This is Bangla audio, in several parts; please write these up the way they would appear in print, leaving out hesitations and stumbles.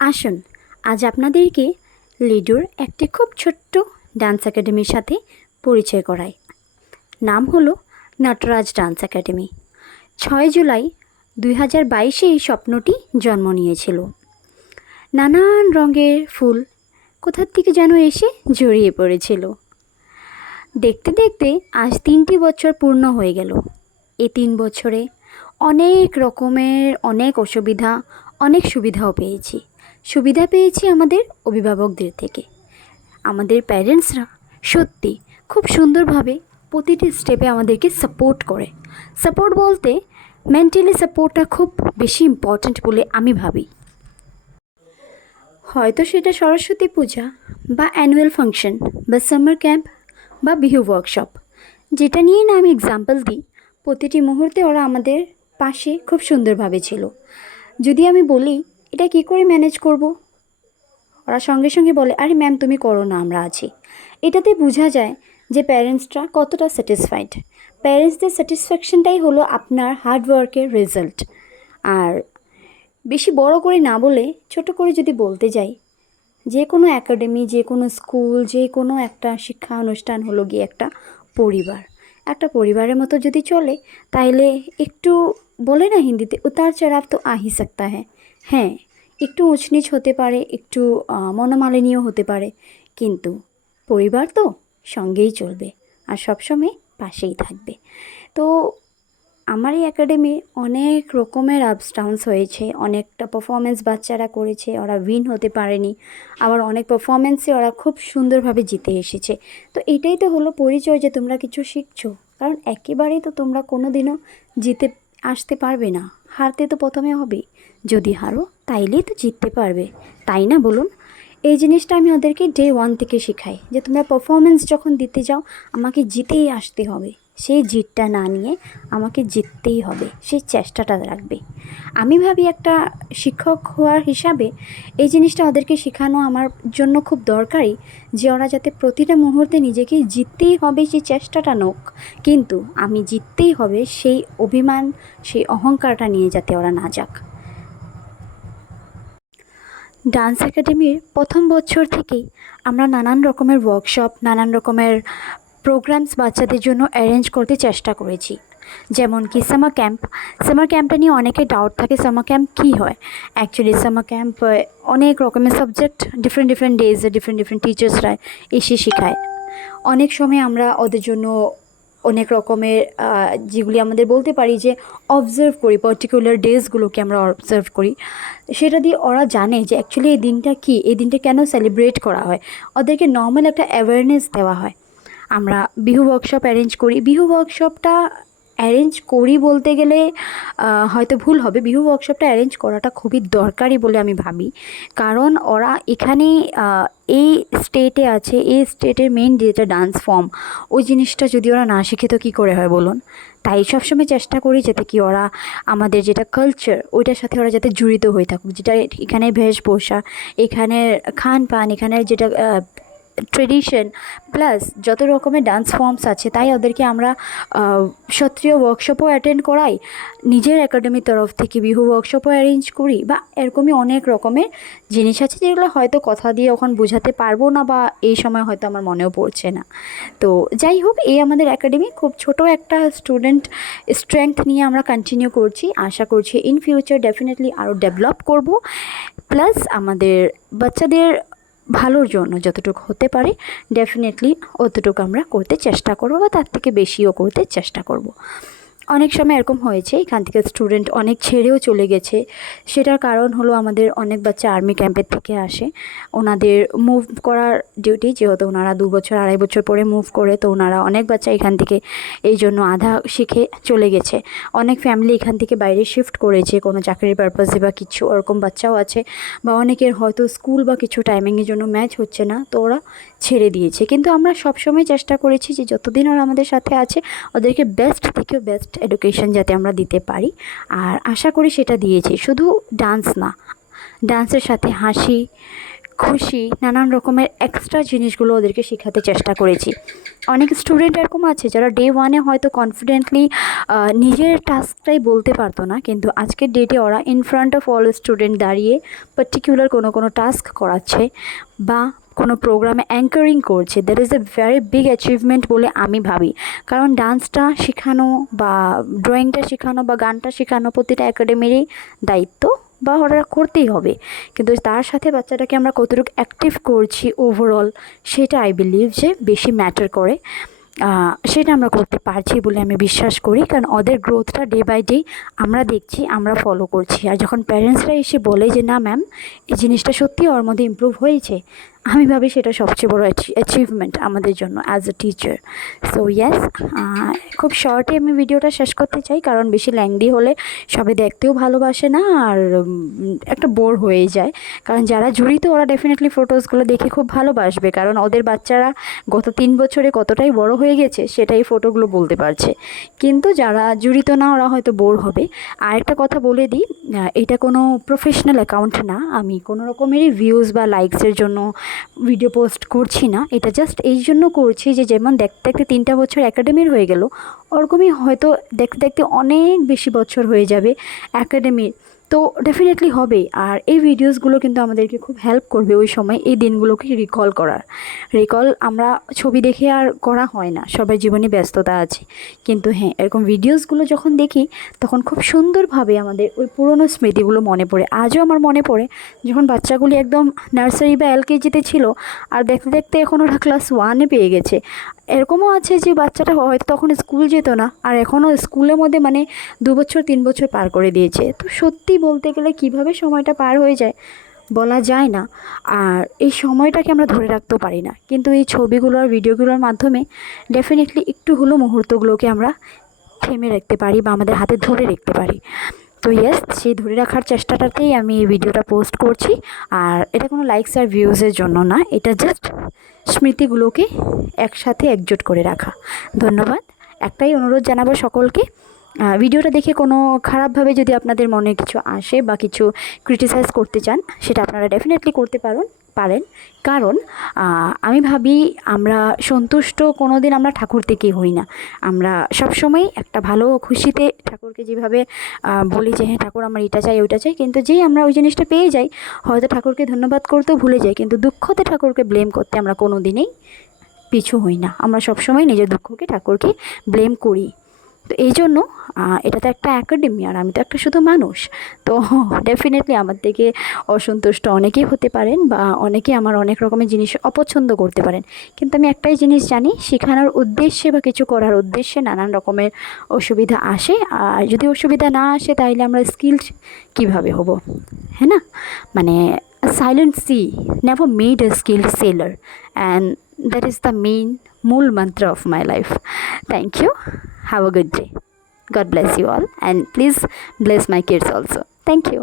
আসুন আজ আপনাদেরকে লিডোর একটি খুব ছোট্ট ডান্স একাডেমির সাথে পরিচয় করাই। নাম হলো নটরাজ ডান্স একাডেমি। 6 জুলাই 2022 এই স্বপ্নটি জন্ম নিয়েছিল। নানান রঙের ফুল কোথার থেকে যেন এসে জড়িয়ে পড়েছিল। দেখতে দেখতে আজ 3টি বছর পূর্ণ হয়ে গেল। এই 3 বছরে অনেক রকমের অনেক অসুবিধা, অনেক সুবিধাও পেয়েছি। সুবিধা পেয়েছি আমাদের অভিভাবকদের থেকে। আমাদের প্যারেন্টসরা সত্যি খুব সুন্দরভাবে প্রতিটি স্টেপে আমাদেরকে সাপোর্ট করে। সাপোর্ট বলতে মেন্টালি সাপোর্টটা খুব বেশি ইম্পর্ট্যান্ট বলে আমি ভাবি। হয়তো সেটা সরস্বতী পূজা বা অ্যানুয়াল ফাংশন বা সামার ক্যাম্প বা বিহু ওয়ার্কশপ, যেটা নিয়ে না আমি এক্সাম্পল দিই, প্রতিটি মুহূর্তে ওরা আমাদের পাশে খুব সুন্দরভাবে ছিল। যদি আমি বলি এটা কী করে ম্যানেজ করব, ওরা সঙ্গে সঙ্গে বলে, আরে ম্যাম তুমি করো না, আমরা আছি। এটাতে বোঝা যায় যে প্যারেন্টসরা কতটা স্যাটিসফাইড। প্যারেন্টসদের স্যাটিসফ্যাকশনটাই হলো আপনার হার্ডওয়ার্কের রেজাল্ট। আর বেশি বড় করে না বলে ছোট করে যদি বলতে যাই, যে কোনো একাডেমি, যে কোনো স্কুল, যে কোনো একটা শিক্ষা অনুষ্ঠান হলো গিয়ে একটা পরিবার। একটা পরিবারের মতো যদি চলে তাইলে একটু বলে না হিন্দিতে, উতার চড়াভ তো আহি সাকতা হ্যাঁ, একটু উঁচনিচ হতে পারে, একটু মনোমালিনীয় হতে পারে, কিন্তু পরিবার তো সঙ্গেই চলবে আর সবসময় পাশেই থাকবে। তো আমার এই একাডেমির অনেক রকমের আপস ডাউনস হয়েছে। অনেকটা পারফরমেন্স বাচ্চারা করেছে, ওরা উইন হতে পারেনি, আবার অনেক পারফরমেন্সে ওরা খুব সুন্দরভাবে জিতে এসেছে। তো এটাই তো হলো পরিচয় যে তোমরা কিছু শিখছো। কারণ একেবারেই তো তোমরা কোনো দিনও জিতে আসতে পারবে না, হারতে তো প্রথমে হবে। যদি হারো তাইলেই তো জিততে পারবে, তাই না বলুন? এই জিনিসটা আমি ওদেরকে ডে 1 থেকে শেখাই যে তোমরা পারফরমেন্স যখন দিতে যাও আমাকে জিতেই আসতে হবে। সেই জিতটা না নিয়ে আমাকে জিততেই হবে, সেই চেষ্টাটা রাখবে। আমি ভাবি একটা শিক্ষক হওয়ার হিসাবে এই জিনিসটা ওদেরকে শেখানো আমার জন্য খুব দরকারি, যে ওরা যাতে প্রতিটা মুহূর্তে নিজেকে জিততেই হবে সেই চেষ্টাটা নোক, কিন্তু আমি জিততেই হবে সেই অভিমান, সেই অহংকারটা নিয়ে যাতে ওরা না যাক। ডান্স একাডেমির প্রথম বছর থেকেই আমরা নানান রকমের ওয়ার্কশপ, নানান রকমের প্রোগ্রামস বাচ্চাদের জন্য অ্যারেঞ্জ করতে চেষ্টা করেছি। যেমন কি সামার ক্যাম্প। সামার ক্যাম্পটা নিয়ে অনেকের ডাউট থাকে, সামার ক্যাম্প কী হয়। অ্যাকচুয়ালি সামার ক্যাম্প অনেক রকমের সাবজেক্ট ডিফারেন্ট ডেজে ডিফারেন্ট টিচার্সরা এসে শেখায়। অনেক সময় আমরা ওদের জন্য অনেক রকমের যেগুলি আমাদের বলতে পারি যে অবজার্ভ করি, পার্টিকুলার ডেজগুলোকে আমরা অবজার্ভ করি, সেটা দিয়ে ওরা জানে যে অ্যাকচুয়ালি এই দিনটা কী, এই দিনটা কেন সেলিব্রেট করা হয়। ওদেরকে নর্মাল একটা অ্যাওয়ারনেস দেওয়া হয়। আমরা বিহু ওয়ার্কশপ অ্যারেঞ্জ করি। বিহু ওয়ার্কশপটা অ্যারেঞ্জ করি বলতে গেলে হয়তো ভুল হবে। বিহু ওয়ার্কশপটা অ্যারেঞ্জ করাটা খুবই দরকারি বলে আমি ভাবি। কারণ ওরা এখানে এই স্টেটে আছে, এই স্টেটের মেইন যেটা ডান্স ফর্ম, ওই জিনিসটা যদি ওরা না শিখে তো কী করে হয় বলুন। তাই সবসময় চেষ্টা করি যাতে কি ওরা আমাদের যেটা কালচার ওইটার সাথে ওরা যাতে জড়িত হয়ে থাকুক। যেটা এখানে বেশভূষা, এখানের খান পান, এখানের যেটা ট্রেডিশন, প্লাস যত রকমের ডান্স ফর্মস আছে, তাই ওদেরকে আমরা সত্রীয় ওয়ার্কশপও অ্যাটেন্ড করাই, নিজের একাডেমির তরফ থেকে বিহু ওয়ার্কশপও অ্যারেঞ্জ করি, বা এরকমই অনেক রকমের জিনিস আছে যেগুলো হয়তো কথা দিয়ে ওখানে বোঝাতে পারবো না, বা এই সময় হয়তো আমার মনেও পড়ছে না। তো যাই হোক, এই আমাদের একাডেমি খুব ছোট একটা স্টুডেন্ট স্ট্রেংথ নিয়ে আমরা কন্টিনিউ করছি। আশা করছি ইন ফিউচার ডেফিনেটলি আরও ডেভেলপ করব, প্লাস আমাদের বাচ্চাদের ভালোর জন্য যতটুকু হতে পারে ডেফিনেটলি অতটুকু আমরা করতে চেষ্টা করব, বা তার থেকে বেশিও করতে চেষ্টা করব। অনেক সময় এরকম হয়েছে এখান থেকে স্টুডেন্ট অনেক ছেড়েও চলে গেছে। সেটার কারণ হলো আমাদের অনেক বাচ্চা আর্মি ক্যাম্পের থেকে আসে, ওনাদের মুভ করার ডিউটি, যেহেতু ওনারা 2 বছর 2.5 বছর পরে মুভ করে, তো ওনারা অনেক বাচ্চা এখান থেকে এই জন্য আধা শিখে চলে গেছে। অনেক ফ্যামিলি এখান থেকে বাইরে শিফট করেছে কোনো চাকরির পারপাসে বা কিছু, ওরকম বাচ্চাও আছে। বা অনেকের হয়তো স্কুল বা কিছু টাইমিংয়ের জন্য ম্যাচ হচ্ছে না, তো ওরা ছেড়ে দিয়েছে। কিন্তু আমরা সবসময় চেষ্টা করেছি যে যতদিন ওরা আমাদের সাথে আছে ওদেরকে বেস্ট থেকেও বেস্ট এডুকেশন যাতে আমরা দিতে পারি, আর আশা করি সেটা দিয়েছি। শুধু ডান্স না, ডান্সের সাথে হাসি খুশি নানান রকমের এক্সট্রা জিনিসগুলো ওদেরকে শেখাতে চেষ্টা করেছি। অনেক স্টুডেন্ট এরকম আছে যারা ডে ওয়ানে হয়তো কনফিডেন্টলি নিজের টাস্কটাই বলতে পারতো না, কিন্তু আজকের ডেটে ওরা in front of all student দাঁড়িয়ে পার্টিকুলার কোনো টাস্ক করাচ্ছে বা কোনো প্রোগ্রামে অ্যাঙ্কারিং করছে। That is a very big achievement বলে আমি ভাবি। কারণ ডান্সটা শেখানো বা ড্রয়িংটা শেখানো বা গানটা শেখানো প্রতিটা একাডেমিরই দায়িত্ব বা ওরা করতেই হবে, কিন্তু তার সাথে বাচ্চাটাকে আমরা কতটুকু অ্যাক্টিভ করছি ওভারঅল, সেটা আই বিলিভ যে বেশি ম্যাটার করে। সেটা আমরা করতে পারছি বলে আমি বিশ্বাস করি, কারণ ওদের গ্রোথটা ডে বাই ডে আমরা দেখছি, আমরা ফলো করছি। আর যখন প্যারেন্টসরা এসে বলে যে না ম্যাম এই জিনিসটা সত্যি ওর মধ্যে ইমপ্রুভ হয়েছে, আমি ভাবি সেটা সবচেয়ে বড় অ্যাচিভমেন্ট আমাদের জন্য as a teacher. So yes, খুব শর্টে আমি ভিডিওটা শেষ করতে চাই, কারণ বেশি ল্যাংদি হলে সবাই দেখতেও ভালোবাসে না, আর একটা বোর হয়ে যায়। কারণ যারা জড়িত ওরা ডেফিনেটলি ফটোসগুলো দেখে খুব ভালোবাসবে, কারণ ওদের বাচ্চারা গত 3 বছরে কতটাই বড় হয়ে গেছে সেটাই ফটোগুলো বলতে পারছে। কিন্তু যারা জড়িত না ওরা হয়তো বোর হবে। আর একটা কথা বলে দিই, এটা কোনো প্রফেশনাল অ্যাকাউন্ট না, আমি কোনো রকমেরই ভিউজ বা লাইকসের জন্য ভিডিও পোস্ট করছি না। এটা জাস্ট এই জন্য করছি যে যেমন দেখতে দেখতে 3টা বছর একাডেমির হয়ে গেল, ওরকমই হয়তো দেখতে দেখতে অনেক বেশি বছর হয়ে যাবে একাডেমির, তো ডেফিনেটলি হবে। আর এই ভিডিওসগুলো কিন্তু আমাদেরকে খুব হেল্প করবে ওই সময় এই দিনগুলোকে রিকল আমরা ছবি দেখে আর করা হয় না, সবার জীবনে ব্যস্ততা আছে। কিন্তু হ্যাঁ, এরকম ভিডিওসগুলো যখন দেখি তখন খুব সুন্দরভাবে আমাদের ওই পুরনো স্মৃতিগুলো মনে পড়ে। আজও আমার মনে পড়ে যখন বাচ্চাগুলি একদম নার্সারি বা এলকেজিতে ছিল, আর দেখতে দেখতে এখন ওরা ক্লাস 1-এ পেয়ে গেছে। এরকমও আছে যে বাচ্চাটা হয়তো তখন স্কুল যেত না, আর এখনও স্কুলের মধ্যে মানে 2 বছর 3 বছর পার করে দিয়েছে। তো সত্যি বলতে গেলে কিভাবে সময়টা পার হয়ে যায় বলা যায় না, আর এই সময়টাকে আমরা ধরে রাখতেও পারি না। কিন্তু এই ছবিগুলো আর ভিডিওগুলোর মাধ্যমে ডেফিনেটলি একটু হলেও মুহূর্তগুলোকে আমরা থেমে রাখতে পারি বা আমাদের হাতে ধরে রাখতে পারি। তো ইয়েস, সেই ধরে রাখার চেষ্টাটাতেই আমি এই ভিডিওটা পোস্ট করছি। আর এটা কোনো লাইকস আর ভিউজের জন্য না, এটা জাস্ট স্মৃতিগুলোকে একসাথে একজোট করে রাখা। ধন্যবাদ। একটাই অনুরোধ জানাবো সকলকে, ভিডিওটা দেখে কোনো খারাপভাবে যদি আপনাদের মনে কিছু আসে বা কিছু ক্রিটিসাইজ করতে চান, সেটা আপনারা ডেফিনেটলি করতে পারেন। কারণ আমি ভাবি আমরা সন্তুষ্ট কোনো দিন আমরা ঠাকুর থেকেই হই না। আমরা সবসময় একটা ভালো খুশিতে ঠাকুরকে যেভাবে বলি যে হ্যাঁ ঠাকুর আমার এটা চাই ওইটা চাই, কিন্তু যেই আমরা ওই জিনিসটা পেয়ে যাই হয়তো ঠাকুরকে ধন্যবাদ করতেও ভুলে যাই, কিন্তু দুঃখতে ঠাকুরকে ব্লেম করতে আমরা কোনো দিনেই পিছু হই না। আমরা সবসময় নিজের দুঃখকে ঠাকুরকে ব্লেম করি। তো এই জন্য এটা তো একটা একাডেমি, আর আমি তো একটা শুধু মানুষ। তো ডেফিনেটলি আমার থেকে অসন্তুষ্ট অনেকেই হতে পারেন বা অনেকে আমার অনেক রকমের জিনিস অপছন্দ করতে পারেন, কিন্তু আমি একটাই জিনিস জানি, শেখানোর উদ্দেশ্যে বা কিছু করার উদ্দেশ্যে নানান রকমের অসুবিধা আসে। আর যদি অসুবিধা না আসে তাহলে আমরা স্কিলড কীভাবে হব, হ্যাঁ না? মানে silent she never made a skilled sailor, and that is the main মূল mantra of my life. Thank you. Have a good day. God bless you all, and please bless my kids also. Thank you.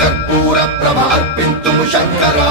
कर्पूर प्रभ अर्पिन्तु शङ्करा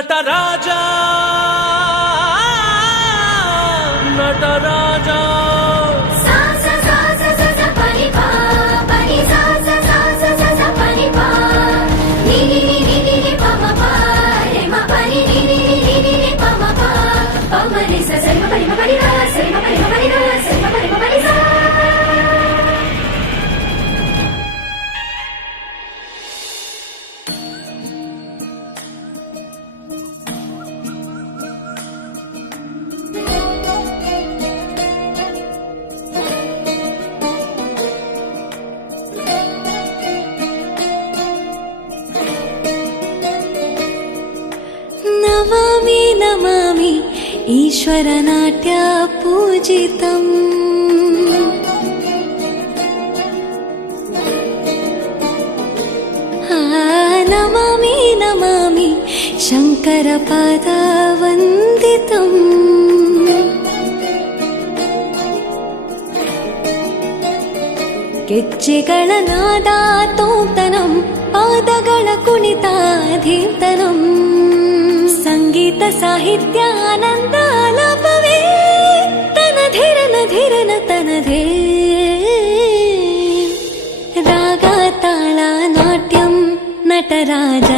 ನಟರಾಜ ನಟರಾಜ ನಮಾಮಿ ನಮಾಮಿ ಈಶ್ವರನಾಟ್ಯ ಪೂಜಿತಂ ನಮಾಮಿ ನಮಾಮಿ ಶಂಕರ ಪಾದ ವಂದಿತಂ ಗೆಜ್ಜೆಗಳ ನಾದ ತೋಂತನಂ ಪಾದಗಳ ಕುಣಿತಾಧೀರ್ತನಂ ಸಂಗೀತ ಸಾಹಿತ್ಯ ಆನಂದ ಆಲಾಪವೇ ತನಧಿರನ ಧಿರನ ತನಧೇ ರಾಗ ತಾಳ ನಾಟ್ಯಂ ನಟರಾಜ